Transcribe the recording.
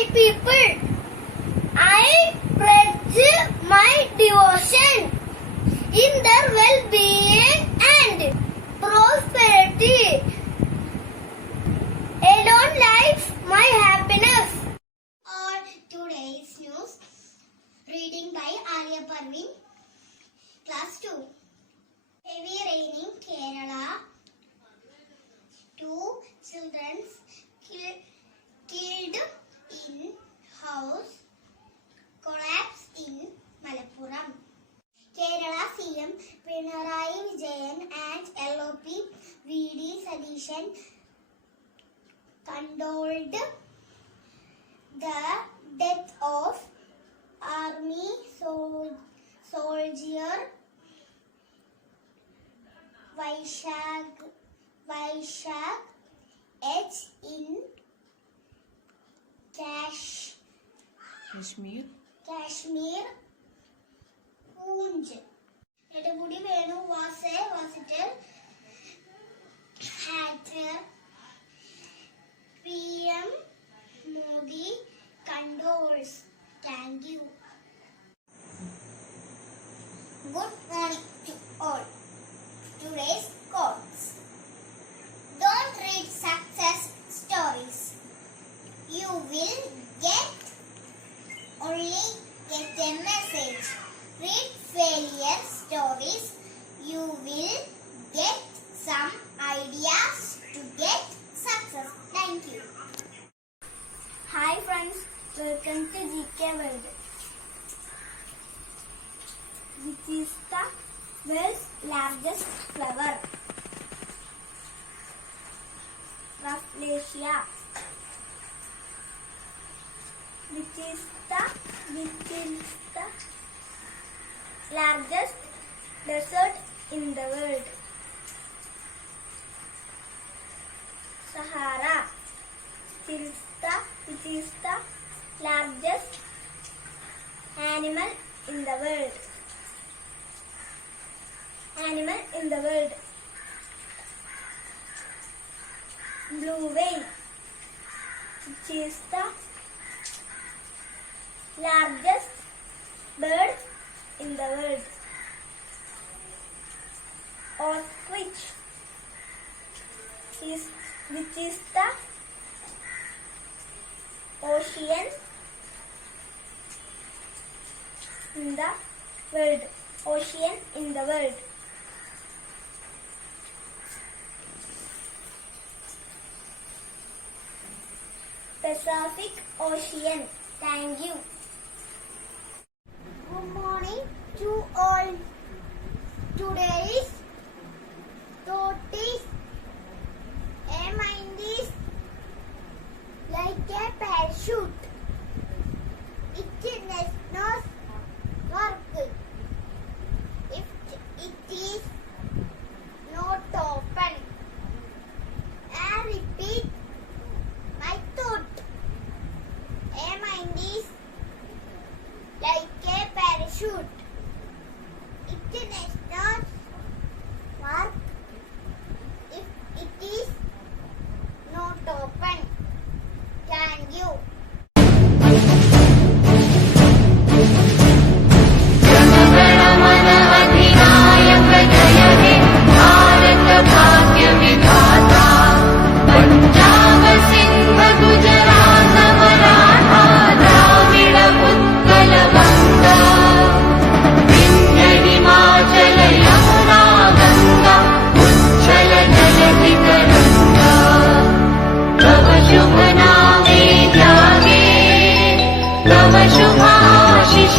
my people, I pledge my devotion in their well-being and prosperity. Alone lies my happiness. Or today's news, reading by Alia Parveen, Class 2. Heavy rain in Kerala. 2 children killed in house collapse in Malappuram. Kerala CM Pinarayi Vijayan and LOP VD Sadishan condoled the death of army soldier Vaishak H in Kashmir Poonj. Nedumudi Venu was a versatile actor. PM Modi condoles. Thank you. Good morning to all. Today's quotes. Don't read success stories. You will only get a message. Read failure stories. You will get some ideas to get success. Thank you. Hi friends, welcome to GK World. Which is the world's largest flower? Rafflesia. Which is the largest desert in the world? Sahara. Which is the largest animal in the world? Blue whale. Which is the largest bird in the world? Ostrich. Which is the ocean in the world? Pacific Ocean. Thank you. Good morning to all. Today's thought is a mind is like a parachute. It does not work if it is not open. I repeat my thought. A mind is like a parachute. It does not work if it is not open. Thank you. शुभाशिष